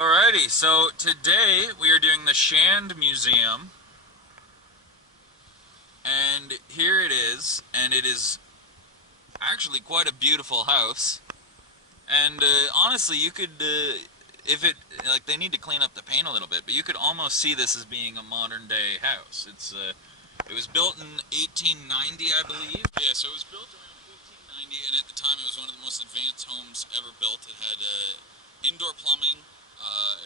Alrighty, so today we are doing the Shand Museum, and here it is, and it is actually quite a beautiful house. And honestly, you could, if it, like, they need to clean up the paint a little bit, but you could almost see this as being a modern day house. It was built in 1890, I believe. Yeah, so it was built around 1890, and at the time it was one of the most advanced homes ever built. It had indoor plumbing,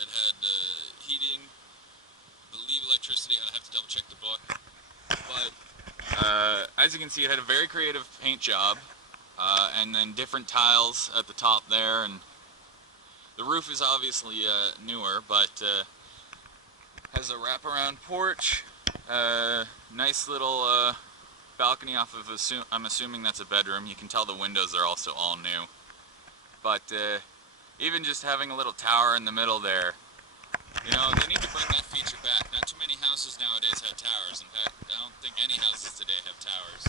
it had heating, I believe electricity. I'd have to double check the book. But as you can see, it had a very creative paint job, and then different tiles at the top there, and the roof is obviously newer, but has a wraparound porch, nice little balcony off of, I'm assuming that's a bedroom. You can tell the windows are also all new. But even just having a little tower in the middle there, you know, they need to bring that feature back. Not too many houses nowadays have towers. In fact, I don't think any houses today have towers.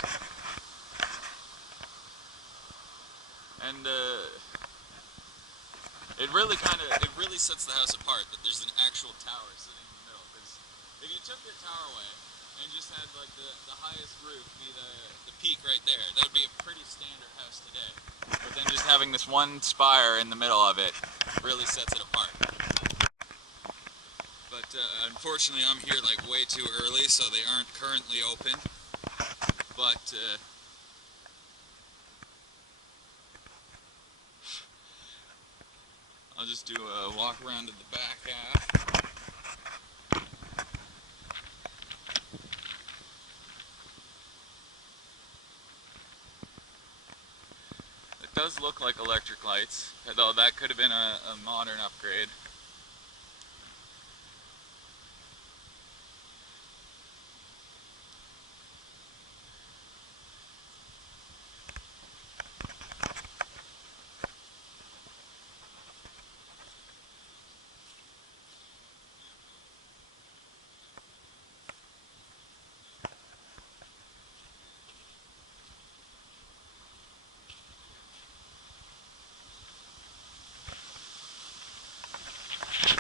And it really sets the house apart that there's an actual tower sitting in the middle. Because if you took the tower away and just had like the highest roof be the peak right there, that would be a pretty standard house today. But then just having this one spire in the middle of it really sets it apart. But unfortunately, I'm here like way too early, so they aren't currently open. But I'll just do a walk around to the back half. It does look like electric lights, though that could have been a modern upgrade.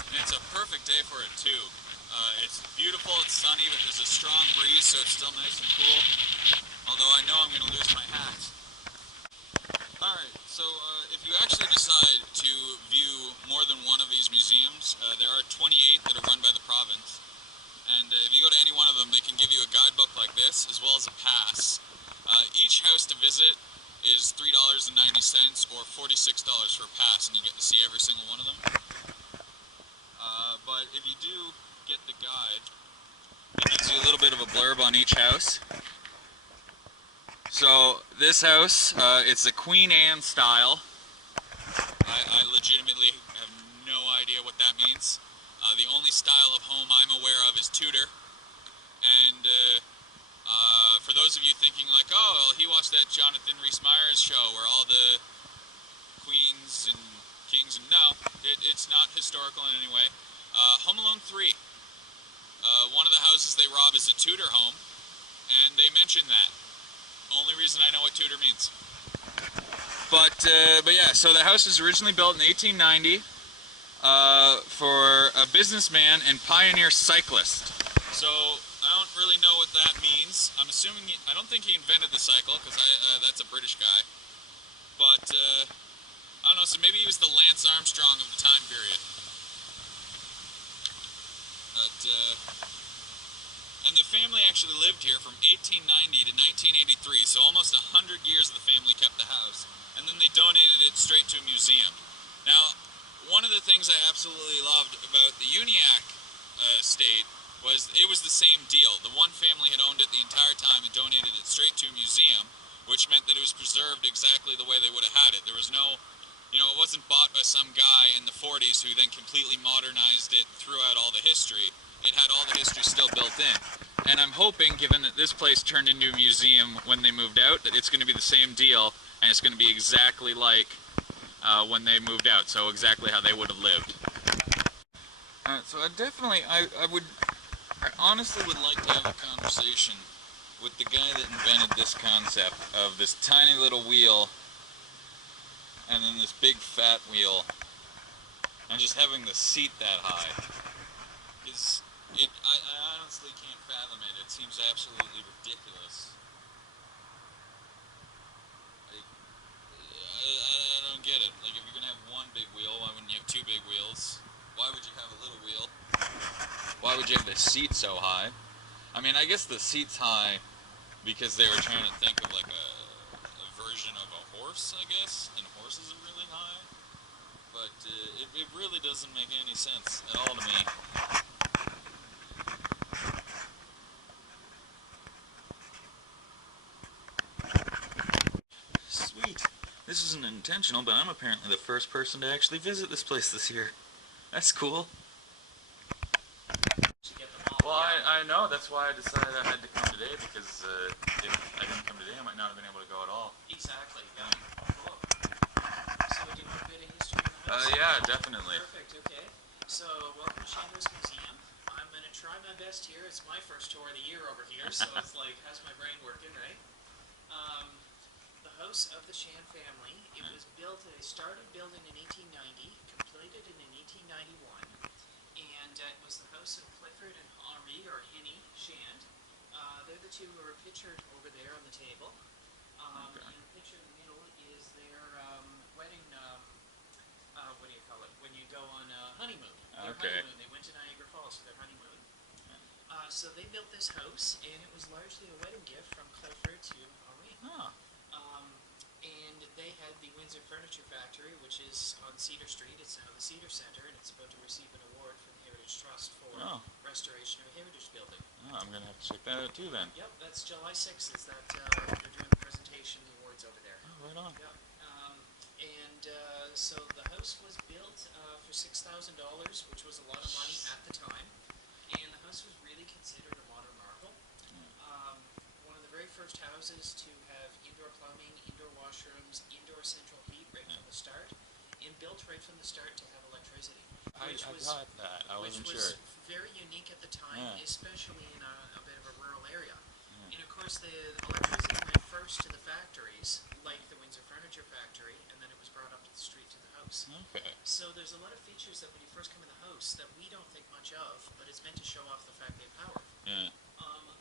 And it's a perfect day for it too. It's beautiful, it's sunny, but there's a strong breeze, so it's still nice and cool. Although I know I'm going to lose my hat. Alright, so if you actually decide to view more than one of these museums, there are 28 that are run by the province. And if you go to any one of them, they can give you a guidebook like this, as well as a pass. Each house to visit is $3.90 or $46 for a pass, and you get to see every single one of them. But if you do get the guide, it gives you a little bit of a blurb on each house. So this house, it's a Queen Anne style. I legitimately have no idea what that means. The only style of home I'm aware of is Tudor. And for those of you thinking like, oh, well, he watched that Jonathan Rhys-Meyers show where all the queens and kings, and no, it's not historical in any way. Home Alone 3. One of the houses they rob is a Tudor home, and they mention that. Only reason I know what Tudor means. But yeah, so the house was originally built in 1890 for a businessman and pioneer cyclist. So I don't really know what that means. I'm assuming I don't think he invented the cycle, because that's a British guy. But I don't know. So maybe he was the Lance Armstrong of the time period. But and the family actually lived here from 1890 to 1983, so almost 100 years the family kept the house, and then they donated it straight to a museum. Now, one of the things I absolutely loved about the Uniacke estate was it was the same deal. The one family had owned it the entire time and donated it straight to a museum, which meant that it was preserved exactly the way they would have had it. There was no, you know, it wasn't bought by some guy in the 40s who then completely modernized it, threw out all the history. It had all the history still built in. And I'm hoping, given that this place turned into a museum when they moved out, that it's going to be the same deal, and it's going to be exactly like when they moved out, so exactly how they would have lived. So I honestly would like to have a conversation with the guy that invented this concept of this tiny little wheel, and then this big fat wheel. And just having the seat that high is I honestly can't fathom it. It seems absolutely ridiculous. Like, I don't get it. Like, if you're gonna have one big wheel, why wouldn't you have two big wheels? Why would you have a little wheel? Why would you have the seat so high? I mean, I guess the seat's high because they were trying to think of like a version of a horse, I guess, and horses are really high. But it really doesn't make any sense at all to me. Sweet. This isn't intentional, but I'm apparently the first person to actually visit this place this year. That's cool. Well, I know. That's why I decided I had to come today, because if I didn't come today, I might not have been able to go at all. Exactly, yeah. Cool. So do you want a bit of history in the house? Yeah, definitely. Perfect, okay. So, welcome to Shandos Museum. I'm going to try my best here. It's my first tour of the year over here, so it's like, how's my brain working, right? The house of the Shan family, it was built, they started building in 1890, completed in 1891, and it was the house of Clifford and Henri, or Henny, Shand. They're the two who are pictured over there on the table. Okay. And the picture in the middle is their wedding, what do you call it, when you go on honeymoon. Their Okay. honeymoon, they went to Niagara Falls for their honeymoon. So they built this house, and it was largely a wedding gift from Clifford to Henri. Oh. And they had the Windsor Furniture Factory, which is on Cedar Street. It's now the Cedar Center, and it's about to receive an award from the Heritage Trust for restoration of a heritage building. Oh, I'm gonna have to check that out too then. Yep, that's July 6th. Is that they're doing the presentation, the awards over there. Oh, right on. Yep. So the house was built for $6,000, which was a lot of money at the time. And the house was really considered a modern marvel. One of the very first houses to have indoor plumbing, indoor washrooms, indoor central heat right from the start, and built right from the start to have electricity. I got that. I wasn't sure. Which was very unique at the time, especially in a bit of a rural area. And of course, the electricity went first to the factories, like the Windsor Furniture Factory, and then it was brought up to the street to the house. Okay. So there's a lot of features that when you first come in the house that we don't think much of, but it's meant to show off the fact they have power. Yeah.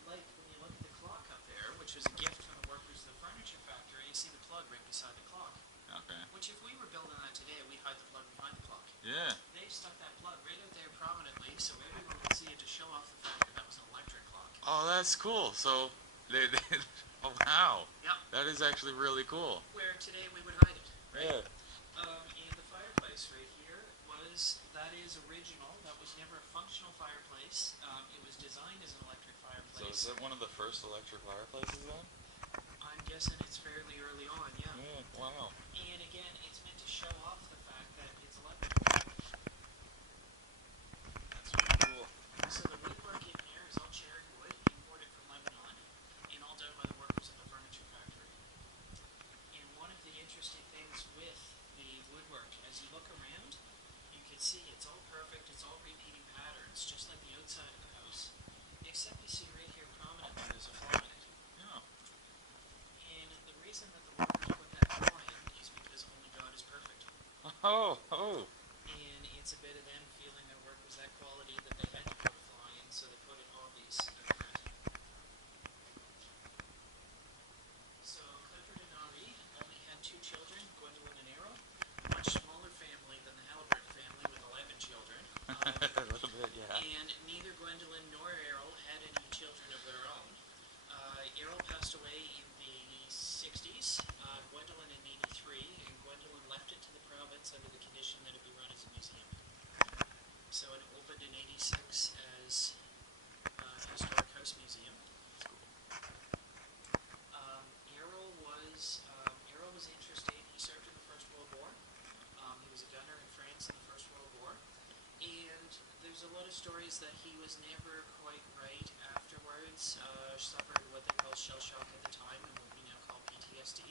Like when you look at the clock up there, which was a gift from the workers of the furniture factory, you see the plug right beside the clock. Okay. Which if we were building that today, we'd hide the plug behind the clock. Yeah. They stuck that plug right out there prominently, so everyone could see it to show off the fact that that was an electric clock. Oh, that's cool. So they oh wow. Yep. That is actually really cool. Where today we would hide it. Right? Yeah. And the fireplace right here that is original. That was never a functional fireplace. It was designed as an electric fireplace. So is it one of the first electric fireplaces then? I'm guessing it's fairly early on, yeah. Yeah. Wow. And again, it's meant to show off the fact that it's electric. That's really cool. So the woodwork in here is all cherry wood, imported from Lebanon, and all done by the workers of the furniture factory. And one of the interesting things with the woodwork, as you look around, you can see it's all perfect, it's all repeating patterns, just like the outside of the house. Except you see right here prominently there's a flaw in it. Yeah. And the reason that the workers put that flaw in is because only God is perfect. Oh, oh. And it's a bit of them feeling their work was that quality that they had to put a flaw in, so they put in all these different. So Clifford and Henri only had two children, Gwendolyn and Errol. Much smaller family than the Halliburton family with 11 children. A little bit, yeah. And neither Gwendolyn nor Errol had any children of their own. Errol passed away in the 60s, Gwendolyn in 83, and Gwendolyn left it to the province under the condition that it be run as a museum. So it opened in 86 as a historic house museum. Errol was interesting. He served in the First World War. He was a gunner in France in the First World War. And there's a lot of stories that he was never quite right afterwards. Suffered what they call shell shock at the time and what we now call PTSD.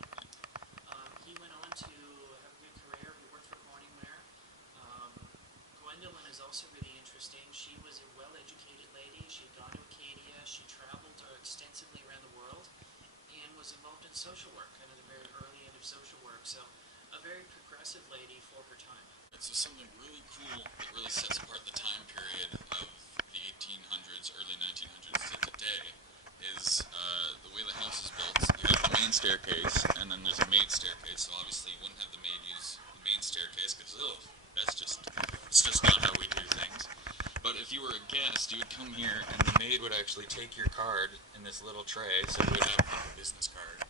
He went on to have a good career. He worked for Corningware. Gwendolyn is also really interesting. She was a well-educated lady. She had gone to Acadia. She traveled extensively around the world and was involved in social work, kind of the very early end of social work. So a very progressive lady for her time. So something really cool that really sets apart the time period of the 1800s, early 1900s to today is the way the house is built. You have the main staircase, and then there's a maid staircase. So obviously, you wouldn't have the maid use the main staircase because it's just not how we do things. But if you were a guest, you would come here, and the maid would actually take your card in this little tray. So you would have like a business card,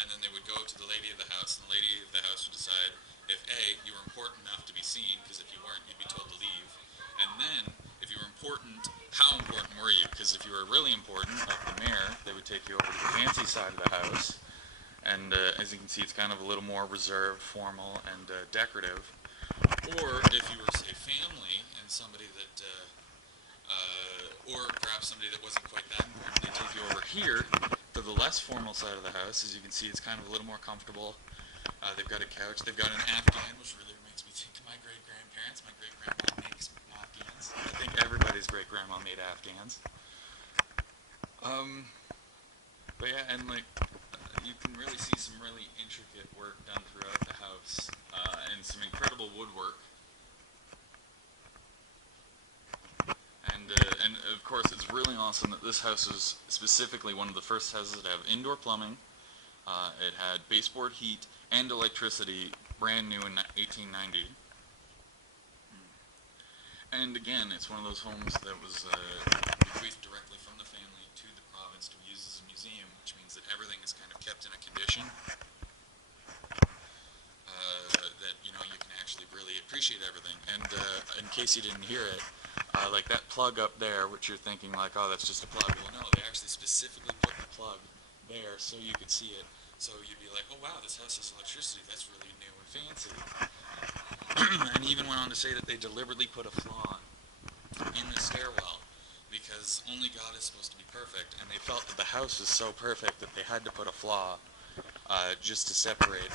and then they would go to the lady of the house, and the lady of the house would decide if A, you were important enough to be seen, because if you weren't, you'd be told to leave, and then if you were important, how important were you? Because if you were really important, like the mayor, they would take you over to the fancy side of the house, and as you can see, it's kind of a little more reserved, formal, and decorative. Or if you were, say, family and somebody that or perhaps somebody that wasn't quite that important, they take you over here to the less formal side of the house. As you can see, it's kind of a little more comfortable. They've got a couch. They've got an Afghan, which really makes me think of my great-grandparents. My great-grandma makes Afghans. I think everybody's great-grandma made Afghans. Um, but yeah, and like you can really see some really intricate work done throughout the house, and some incredible woodwork. And of course, it's really awesome that this house is specifically one of the first houses that have indoor plumbing. It had baseboard heat and electricity, brand new in 1890. And again, it's one of those homes that was bequeathed directly from the family to the province to be used as a museum, which means that everything is kind of kept in a condition that you can actually really appreciate everything. And in case you didn't hear it, like that plug up there, which you're thinking like, oh, that's just a plug. Well, no, they actually specifically put the plug there so you could see it. So you'd be like, oh wow, this house has electricity. That's really new and fancy. And he even went on to say that they deliberately put a flaw in the stairwell because only God is supposed to be perfect, and they felt that the house is so perfect that they had to put a flaw just to separate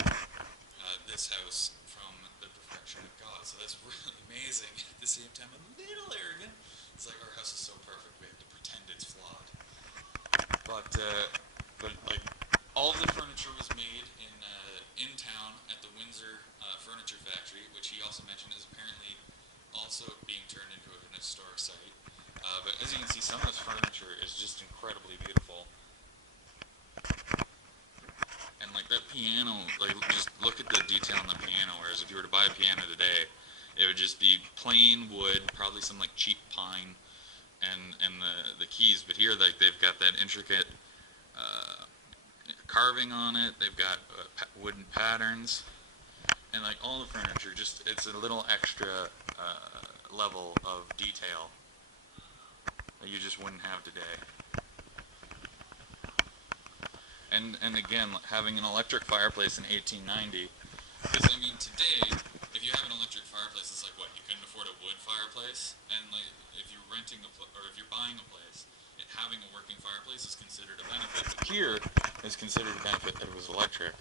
this house from the perfection of God. So that's really amazing. At the same time, a little arrogant. It's like our house is so perfect, we have to pretend it's flawed. But like all of the furniture was made in town at the Windsor Furniture Factory, which he also mentioned is apparently also being turned into an historic site. But as you can see, some of this furniture is just incredibly beautiful. And like that piano, like just look at the detail on the piano. Whereas if you were to buy a piano today, it would just be plain wood, probably some like cheap pine, and the keys. But here, like they've got that intricate carving on it. They've got wooden patterns, and like all the furniture, just it's a little extra level of detail that you just wouldn't have today. And again, having an electric fireplace in 1890, because I mean today, if you have an electric fireplace, it's like what, you couldn't afford a wood fireplace, and like if you're renting or if you're buying a place, having a working fireplace is considered a benefit. But here is considered a benefit that it was electric.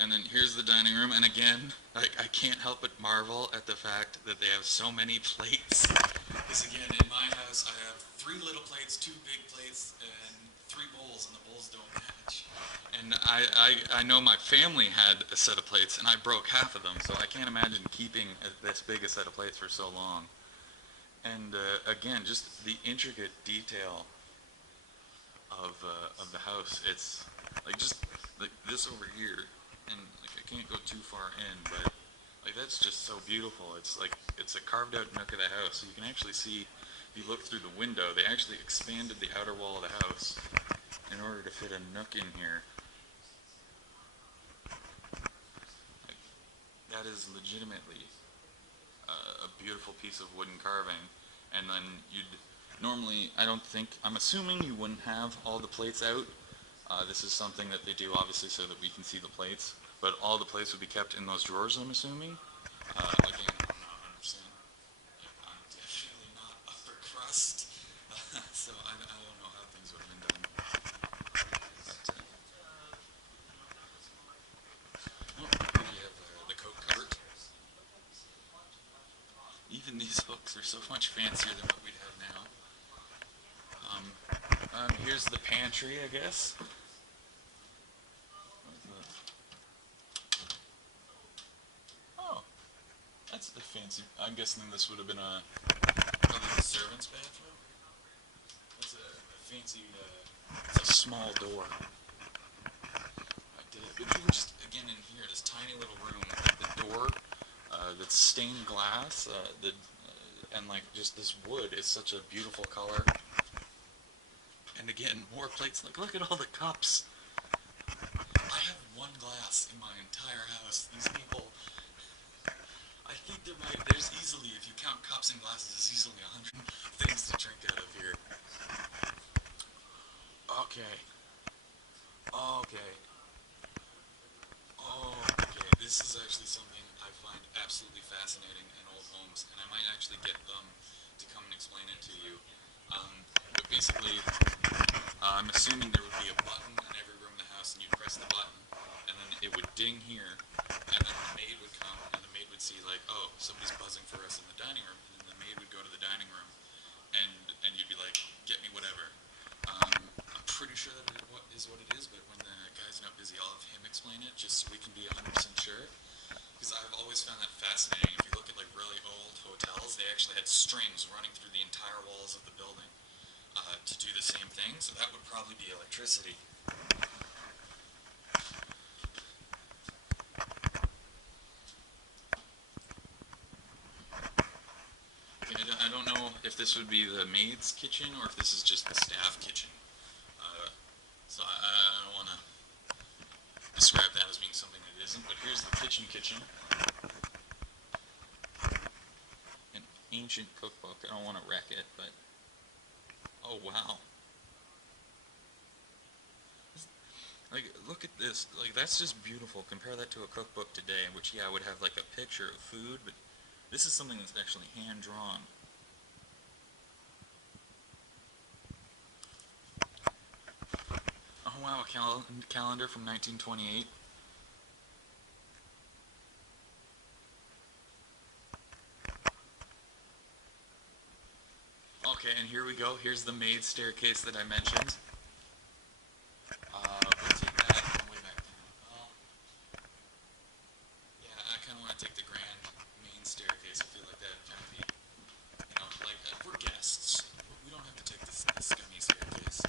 And then here's the dining room, and again, I can't help but marvel at the fact that they have so many plates. Because again, in my house, I have 3 little plates, 2 big plates, and 3 bowls, and the bowls don't match. And I know my family had a set of plates, and I broke half of them, so I can't imagine keeping this big a set of plates for so long. And again, just the intricate detail of the house. It's like just like this over here, and like I can't go too far in, but like that's just so beautiful. It's like it's a carved out nook of the house, so you can actually see. If you look through the window, they actually expanded the outer wall of the house in order to fit a nook in here. Like, that is legitimately a beautiful piece of wooden carving. And then you'd normally, I'm assuming you wouldn't have all the plates out. This is something that they do obviously so that we can see the plates, but all the plates would be kept in those drawers, I'm assuming. Again, I'm not 100%. I'm definitely not upper crust, so I don't know how things would have been done. But, here you have the coat cupboard. Even these hooks are so much fancier than what we'd have now. Here's the pantry, I guess. I'm guessing this would have been probably the servant's bathroom. That's a fancy, it's a small door. I did it. But even just, again, in here, this tiny little room, the door, that's stained glass, and like just this wood is such a beautiful color. And again, more plates. Like, look at all the cups. I have one glass in my entire house. These people, I think there's easily, if you count cups and glasses, there's easily 100 things to drink out of here. Okay. Okay. Oh, okay. This is actually something I find absolutely fascinating in old homes, and I might actually get them to come and explain it to you. But basically, I'm assuming there would be a button in every room in the house, and you'd press the button, and then it would ding here, and then the maid would come, and the maid would see like, oh, somebody's buzzing for us in the dining room, and then the maid would go to the dining room, and you'd be like, get me whatever. I'm pretty sure that is what it is, but when the guy's not busy, I'll have him explain it, just so we can be 100% sure. Because I've always found that fascinating. If you look at like really old hotels, they actually had strings running through the entire walls of the building to do the same thing. So that would probably be electricity. Okay, I don't know if this would be the maid's kitchen or if this is just the staff kitchen. So I don't want to describe that as being something that isn't. But here's the kitchen. An ancient cookbook. I don't want to wreck it, but oh wow. Like, look at this. Like, that's just beautiful. Compare that to a cookbook today, which, yeah, would have, like, a picture of food, but this is something that's actually hand-drawn. Oh, wow, a calendar from 1928. Okay, and here we go. Here's the maid staircase that I mentioned. We'll take that way back down. Well, yeah, I kind of want to take the grand main staircase. I feel like that kind of be, like, we're guests. We don't have to take this scummy staircase.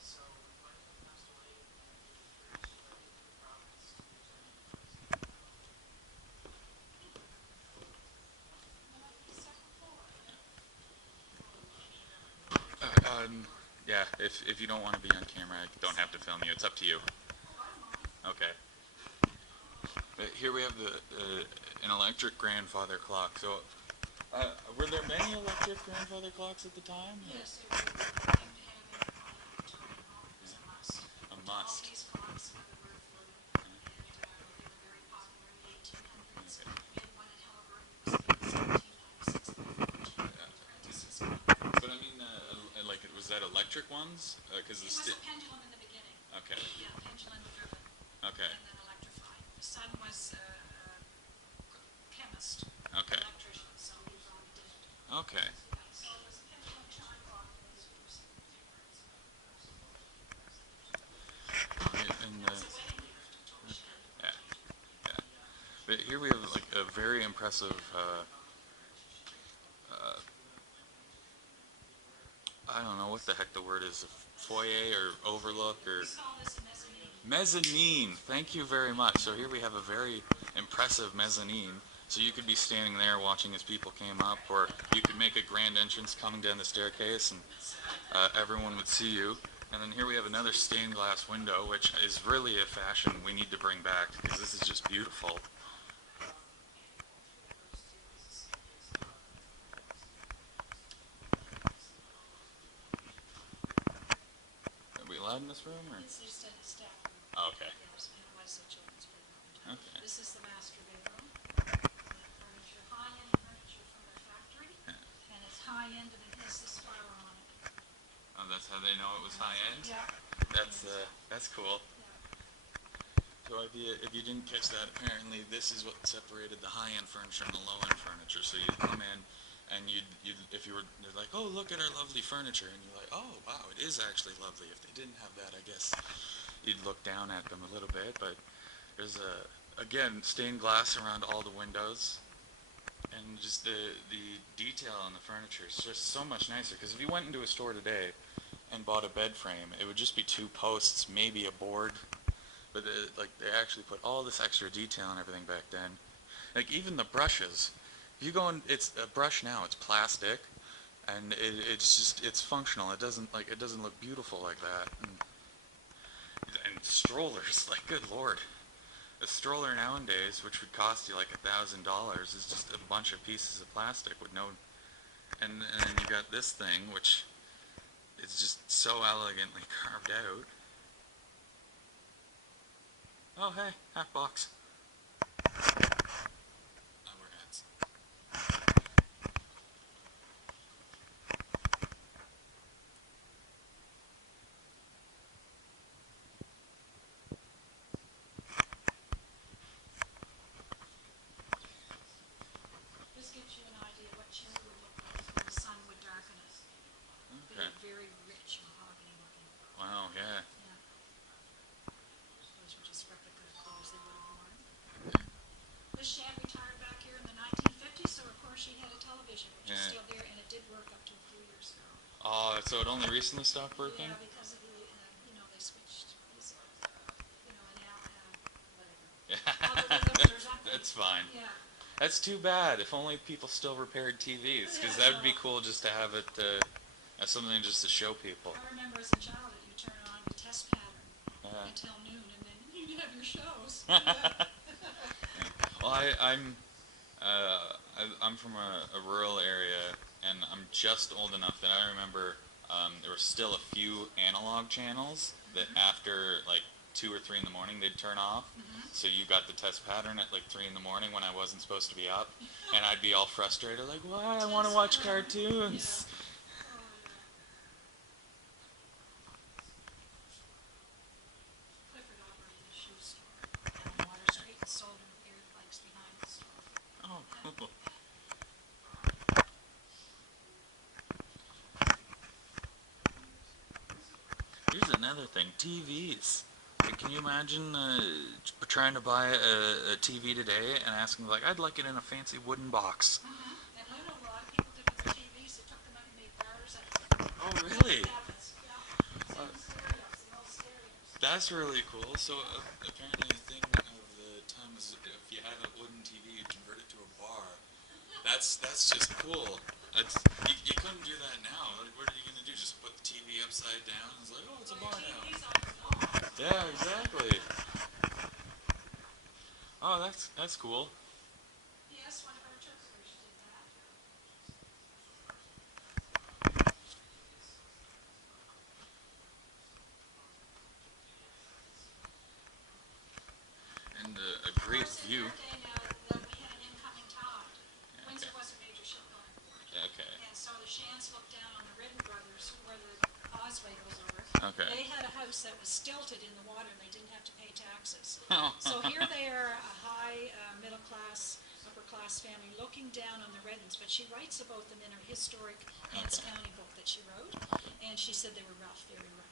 So when Michael passed away in 1983, she left it to the province to use any funds that they come up with. Yeah, if you don't want to be on camera, I don't have to film you. It's up to you. Okay. Here we have an electric grandfather clock. So, were there many electric grandfather clocks at the time? Yes, they were having on Victorian home. It was a must. A All must. these clocks had the word floating, and they were very popular in the 1800s. Okay. We had one at Halliburton that was made in 1796 by 14 apprentices. But I mean, like, was that electric ones? Because It was a pendulum in the beginning. Okay. Yeah, pendulum driven. Okay. And then electrified. The son was a chemist, Okay. electrician, so he probably did it. Okay. So it was a pendulum chime clock that was used. And, That was a wedding gift to Shannon. yeah, yeah. But here we have like a very impressive. I don't know what the heck the word is. Foyer or overlook or We call this a mezzanine. mezzanine. Thank you very much. So here we have a very impressive mezzanine. So you could be standing there watching as people came up, or you could make a grand entrance coming down the staircase, and everyone would see you. And then here we have another stained glass window, which is really a fashion we need to bring back because this is just beautiful. Are we allowed in this room? Or? It's just a staff room. Oh, okay. Yes, and it was a children's playground. Okay. This is the master bedroom. Furniture, high-end furniture from the factory, and it's high-end and it has the spiral on it. Oh, that's how they know it was high end. Yeah. That's cool. So if you didn't catch that, apparently this is what separated the high-end furniture and the low-end furniture. So you'd come in, and if you were, they're like, oh, look at our lovely furniture, and you're like, oh, wow, it is actually lovely. If they didn't have that, I guess you'd look down at them a little bit. But there's again, stained glass around all the windows. And just the detail on the furniture is just so much nicer. Because if you went into a store today and bought a bed frame, it would just be two posts, maybe a board. But like they actually put all this extra detail and everything back then. Like even the brushes. If you go and it's a brush now, it's plastic, and it's just it's functional. It doesn't look beautiful like that. And strollers, like good lord, a stroller nowadays, which would cost you like $1,000, is just a bunch of pieces of plastic with no. And then you got this thing, which is just so elegantly carved out. Oh hey, half box. Oh, we're nuts. This gives you an idea what cherry would look like when the sun would darken it. Be Okay. very rich mahogany looking. Wow. Yeah. Yeah. Those were just replica clothes they would have worn. This Shan retired back here in the 1950s, so of course she had a television, which is Yeah. still there, and it did work up to a few years ago. Oh, so it only recently stopped working? Yeah, because of the, they switched music, and now, whatever. Yeah. There's something. That's fine. Yeah. That's too bad. If only people still repaired TVs, because that would be cool just to have it as something just to show people. I remember as a child that you turn on the test pattern until noon, and then you'd have your shows. Well, I'm from a rural area, and I'm just old enough that I remember there were still a few analog channels that after like 2 or 3 in the morning they'd turn off. So you got the test pattern at like 3 in the morning when I wasn't supposed to be up, and I'd be all frustrated like, "Why? I want to watch cartoons." Yeah. Clifford operated a shoe store on Water Street and sold earplugs behind the store. Oh, cool. Here's another thing, TVs. Like, can you imagine trying to buy a TV today and asking like, I'd like it in a fancy wooden box. And I know a lot of people did with their TVs. They took them out and made bars out of them. Oh, really? Cabinets. Yeah. Uh, Same stereos, the old stereos. that's really cool. So apparently a thing of the time was if you had a wooden TV, you'd convert it to a bar. That's just cool. You couldn't do that now. Like, what are you gonna do? Just put the TV upside down? It's like, oh, it's a bar now. TV's on the wall. Yeah, exactly. Oh, that's cool. Yes, one of our interpreters did that. And a great view. We had an incoming tide. Yeah, Windsor okay. was a major shipbuilding port. Yeah, okay. And so the Shans looked down on the Ridden brothers, where the causeway goes over. Okay. They had a house that was stilted in the water, and they didn't have to pay taxes. Oh. So here they are, a high middle class, upper class family, looking down on the Reddens. But she writes about them in her historic Hants County book that she wrote, and she said they were rough, very rough.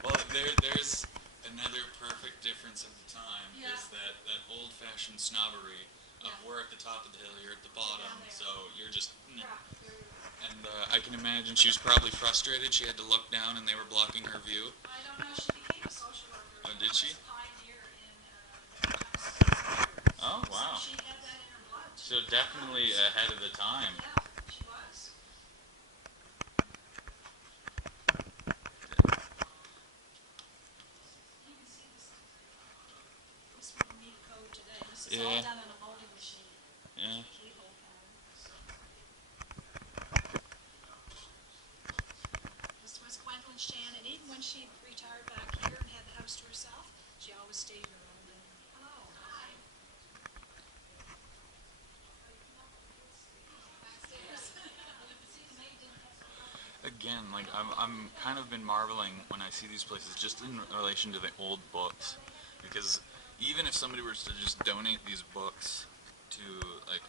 Well, there's another perfect difference of the time Yeah. is that old-fashioned snobbery of Yeah. we're at the top of the hill, you're at the bottom, down there. so you're just. Rough, very rough. And I can imagine she was probably frustrated. She had to look down and they were blocking her view. I don't know, she became a social worker. Oh, did she? Was a pioneer in the Oh, wow. So she had that in her blood. So definitely ahead of the time. Yeah, she was. You can see this little neat code today. This is all Yeah. done on a molding machine. Yeah. Keyhole pattern. This was Gwendolyn Shan, and even when she retired back here and had the house to herself, she always stayed her own dinner. Oh, hi. Backstairs. See, the maid didn't have to. Again, like I'm kind of been marveling when I see these places just in relation to the old books, because even if somebody were to just donate these books to like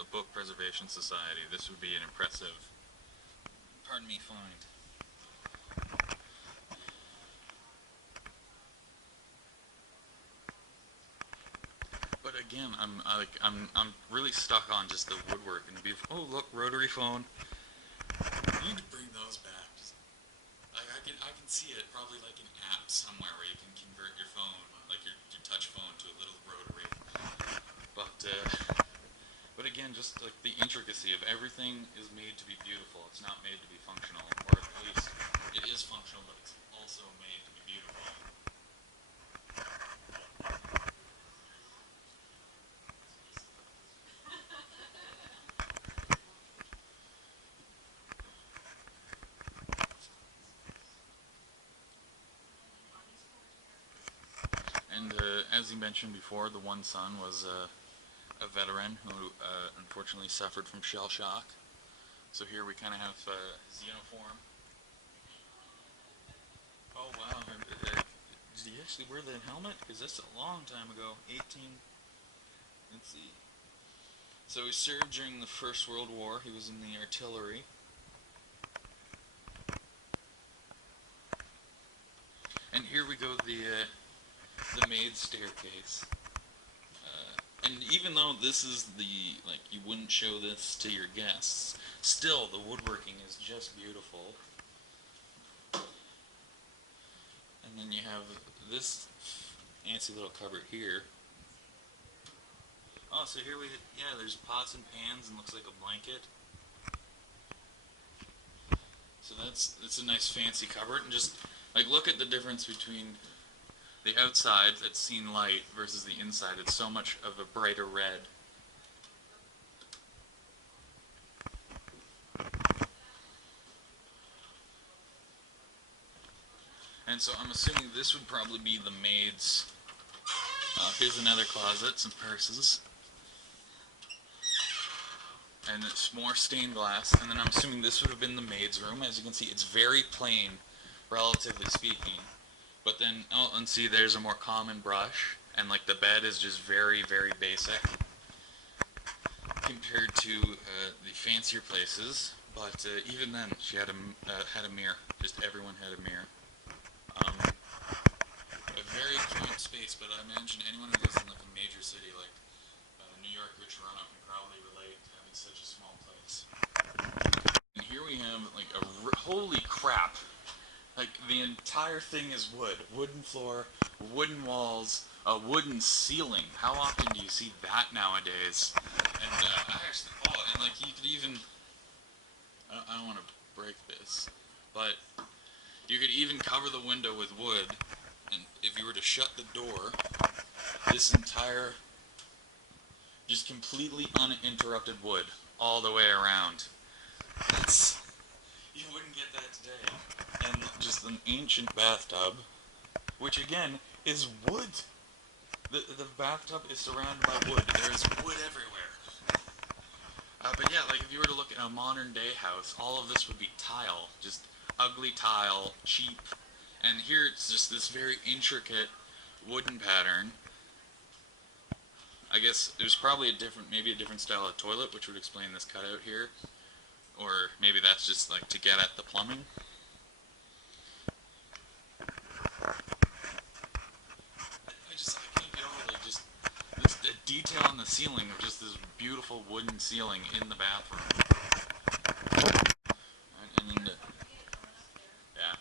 a book preservation society, this would be an impressive, pardon me, find. But again, I'm really stuck on just the woodwork and beautiful. Oh, look, rotary phone. You need to bring those back. Just, like I can see it probably like an app somewhere where you can convert your phone, like your touch phone, to a little rotary. But again, just like the intricacy of everything is made to be beautiful. It's not made to be functional, or at least it is functional, but it's also made to be beautiful. And as you mentioned before, the one son was a veteran who unfortunately suffered from shell shock. So here we kind of have his uniform. Oh wow! Did he actually wear the helmet? Because that's a long time ago. 18. Let's see. So he served during the First World War. He was in the artillery. And here we go, the maid's staircase. And even though this is like, you wouldn't show this to your guests, still the woodworking is just beautiful. And then you have this fancy little cupboard here. Oh, so here yeah, there's pots and pans and looks like a blanket. So that's a nice fancy cupboard, and just like look at the difference between the outside that's seen light versus the inside. It's so much of a brighter red. And so I'm assuming this would probably be the maid's. Here's another closet, some purses. And it's more stained glass. And then I'm assuming this would have been the maid's room. As you can see, it's very plain, relatively speaking. But then, oh, and see, there's a more common brush. And like the bed is just very, very basic compared to the fancier places. But even then, she had a mirror. Just everyone had a mirror. A very cramped space, but I imagine anyone who lives in like a major city like New York or Toronto can probably relate to having such a small place. And here we have like holy crap! Like the entire thing is wood, wooden floor, wooden walls, a wooden ceiling. How often do you see that nowadays? And I actually, and like you could even, I don't want to break this, but you could even cover the window with wood, and if you were to shut the door, this entire, just completely uninterrupted wood all the way around. That's, you wouldn't get that today. And just an ancient bathtub, which again is wood. The bathtub is surrounded by wood. There's wood everywhere. But yeah, like if you were to look at a modern day house, all of this would be tile. Just ugly tile, cheap. And here it's just this very intricate wooden pattern. I guess there's probably maybe a different style of toilet, which would explain this cutout here. Or maybe that's just like to get at the plumbing. I can't get over like just the detail on the ceiling of just this beautiful wooden ceiling in the bathroom. Right, and yeah.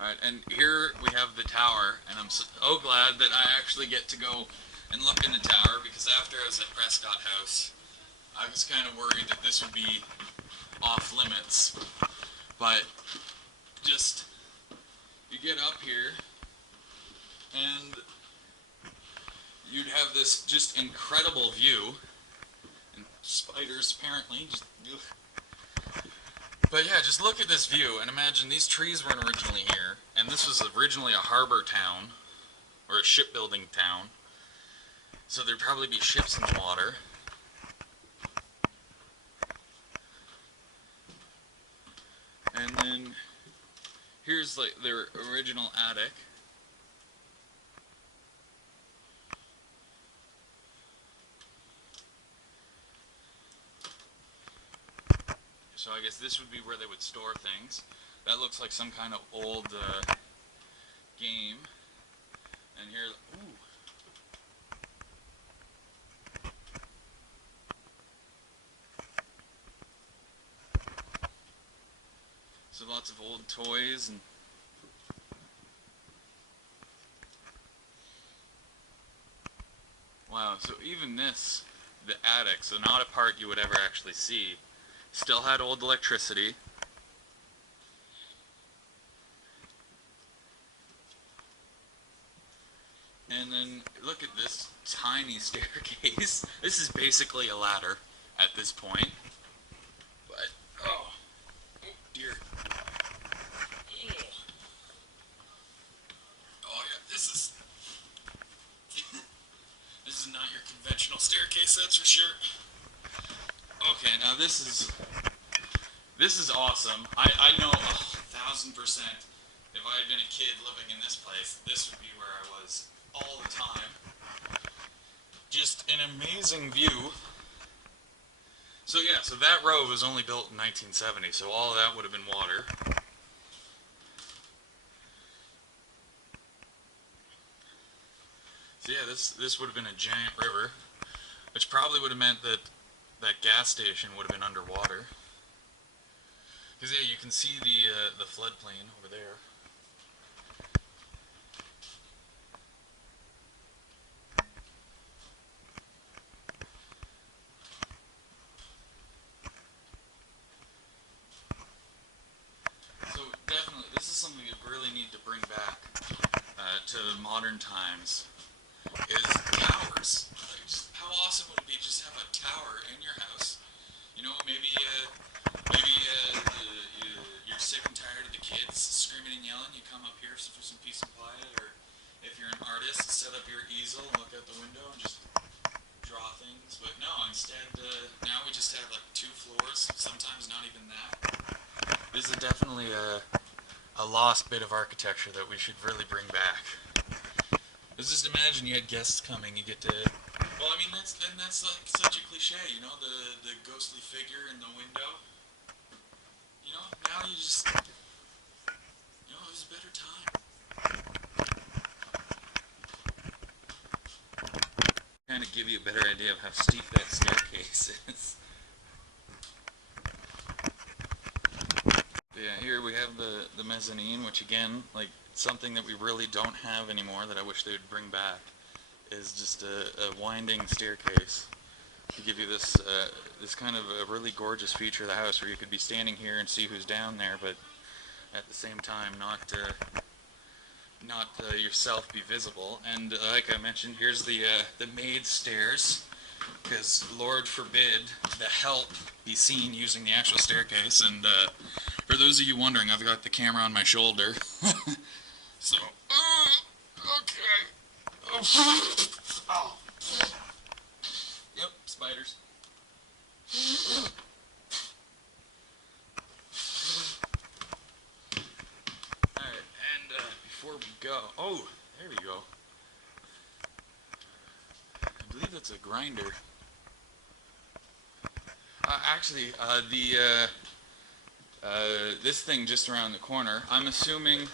Alright, and here we have the tower, and I'm so glad that I actually get to go and look in the tower, because after I was at Prescott House, I was kind of worried that this would be off limits. But just, you get up here, and you'd have this just incredible view, and spiders apparently, just, ugh. But yeah, just look at this view, and imagine these trees weren't originally here, and this was originally a harbor town, or a shipbuilding town, so there'd probably be ships in the water. And then here's like their original attic. So I guess this would be where they would store things. That looks like some kind of old game. And here, ooh. So lots of old toys and wow. So even this, the attic, so not a part you would ever actually see, still had old electricity. And then look at this tiny staircase. This is basically a ladder at this point. But oh, oh dear. Oh, oh yeah, this is not your conventional staircase, that's for sure. Okay, now this is awesome. I know 1,000%. If I had been a kid living in this place, this would be where I was all the time. Just an amazing view. So yeah, so that road was only built in 1970, so all of that would have been water. So yeah, this would have been a giant river, which probably would have meant that that gas station would have been underwater. Because yeah, you can see the floodplain over there. So definitely, this is something you really need to bring back to modern times. Is towers. Like, just how awesome would it be just to have a tower in your house? You know, maybe you're sick and tired of the kids screaming and yelling. You come up here for some peace and quiet, or if you're an artist, set up your easel and look out the window and just draw things. But no, instead now we just have like 2 floors. Sometimes not even that. This is definitely a lost bit of architecture that we should really bring back. Just imagine you had guests coming. You get to, well, I mean that's like such a cliche, you know, the ghostly figure in the window. You know, now you just, you know, it was a better time. Kind of give you a better idea of how steep that staircase is. Yeah, here we have the mezzanine, which again, like something that we really don't have anymore that I wish they would bring back, is just a winding staircase to give you this kind of a really gorgeous feature of the house where you could be standing here and see who's down there, but at the same time not yourself be visible. And like I mentioned, here's the maid stairs, because Lord forbid the help be seen using the actual staircase. And for those of you wondering, I've got the camera on my shoulder. So, okay. Oh. Yep, spiders. Alright, and before we go, oh, there we go. I believe that's a grinder. Actually, this thing just around the corner, I'm assuming,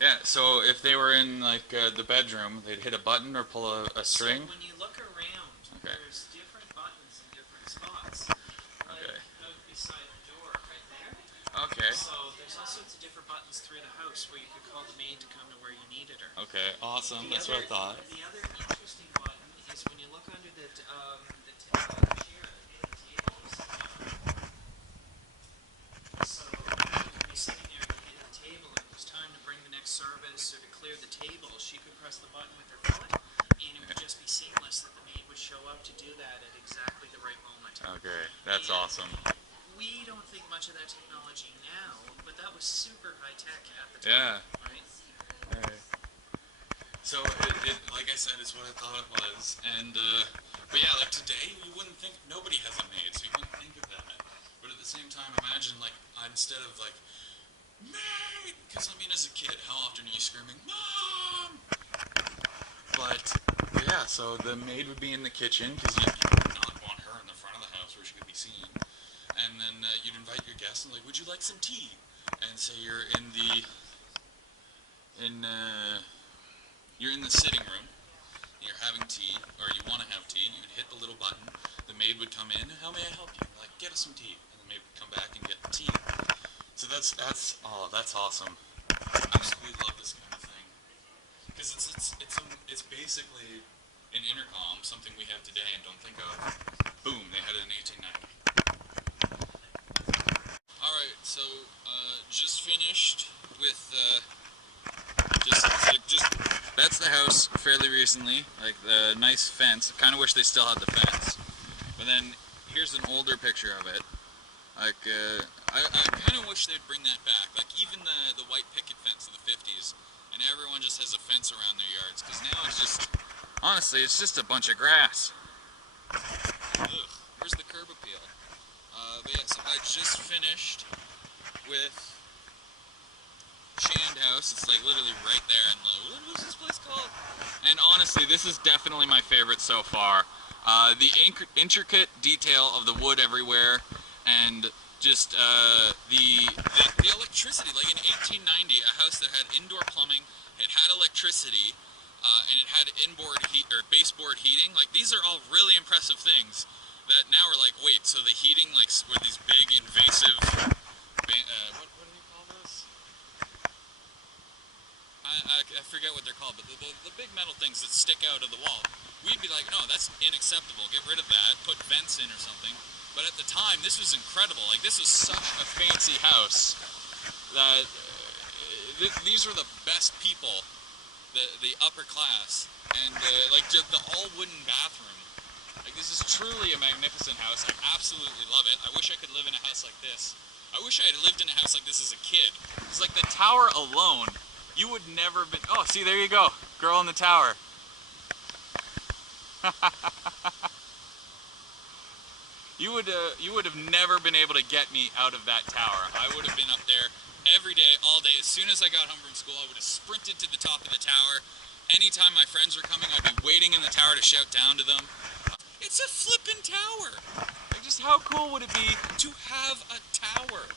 yeah, so if they were in, like, the bedroom, they'd hit a button or pull a string? So when you look around, okay. There's different buttons in different spots. Like Okay. out beside the door, right there. Okay. So there's all sorts of different buttons through the house where you could call the maid to come to where you needed her. Okay, awesome. That's what I thought. The other interesting button is when you look under the chair, the head of the table is down. So you could be sitting there at the head of the table, and it was time to bring the next service or to clear the table. She could press the button with her foot, and it would just be seamless that the maid would show up to do that at exactly the right moment. Okay, that's And awesome. we don't think much of that technology now, but that was super high tech at the Yeah. time, right? Alright. So it, like I said, is what I thought it was, and but yeah, like today, you wouldn't think, nobody has a maid, so you wouldn't think of that. But at the same time, imagine like instead of like maid, because I mean, as a kid, how often are you screaming mom? But yeah, so the maid would be in the kitchen because you would not want her in the front of the house where she could be seen, and then you'd invite your guests and like, would you like some tea? And say you're in the you're in the sitting room, you're having tea, or you want to have tea, and you would hit the little button, the maid would come in, how may I help you? Like, get us some tea, and the maid would come back and get the tea. So that's awesome. I absolutely love this kind of thing because it's basically an intercom, something we have today and don't think of. Boom, they had it in 1890. All right, so just finished with just that's the house fairly recently, like the nice fence. I kind of wish they still had the fence, but then here's an older picture of it. Like I kind of wish they'd bring that back. Like even the white picket fence of the 50s, and everyone just has a fence around their yards. Because now it's just honestly, it's just a bunch of grass. Ugh, where's the curb appeal? But yeah, so I just finished with Shand House. It's like literally right there in Low. What was this place called? And honestly, this is definitely my favorite so far. The intricate detail of the wood everywhere, and just the electricity. Like in 1890, a house that had indoor plumbing, it had electricity, and it had inboard heat or baseboard heating. Like these are all really impressive things. That now we're like, wait, so the heating like were these big invasive, what do you call those? I forget what they're called, but the big metal things that stick out of the wall. We'd be like, no, that's unacceptable. Get rid of that. Put vents in or something. But at the time, this was incredible. Like this was such a fancy house that these were the best people, the upper class, and like just the all wooden bathroom. Like this is truly a magnificent house. I absolutely love it. I wish I could live in a house like this. I wish I had lived in a house like this as a kid. It's like the tower alone, you would never have been. Oh, see, there you go, girl in the tower. You would have never been able to get me out of that tower. I would have been up there every day, all day. As soon as I got home from school, I would have sprinted to the top of the tower. Anytime my friends were coming, I'd be waiting in the tower to shout down to them. It's a flippin' tower! Like, just how cool would it be to have a tower?